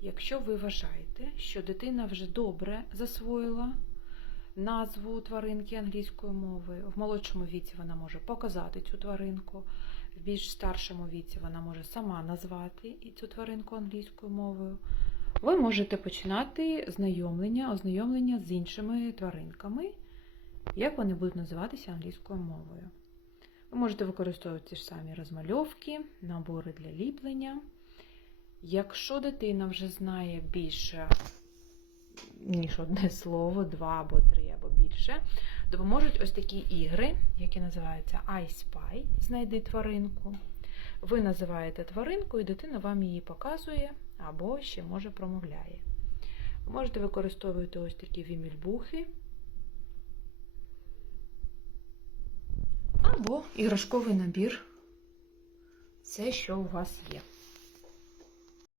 Якщо ви вважаєте, що дитина вже добре засвоїла назву тваринки англійською мовою, в молодшому віці вона може показати цю тваринку, в більш старшому віці вона може сама назвати цю тваринку англійською мовою, ви можете починати знайомлення, ознайомлення з іншими тваринками, як вони будуть називатися англійською мовою. Ви можете використовувати ті ж самі розмальовки, набори для ліплення. Якщо дитина вже знає більше, ніж одне слово, два або три або більше, допоможуть ось такі ігри, які називаються I Spy, знайди тваринку. Ви називаєте тваринку, і дитина вам її показує або ще може промовляє. Ви можете використовувати ось такі вімільбухи. Або іграшковий набір. Це що у вас є.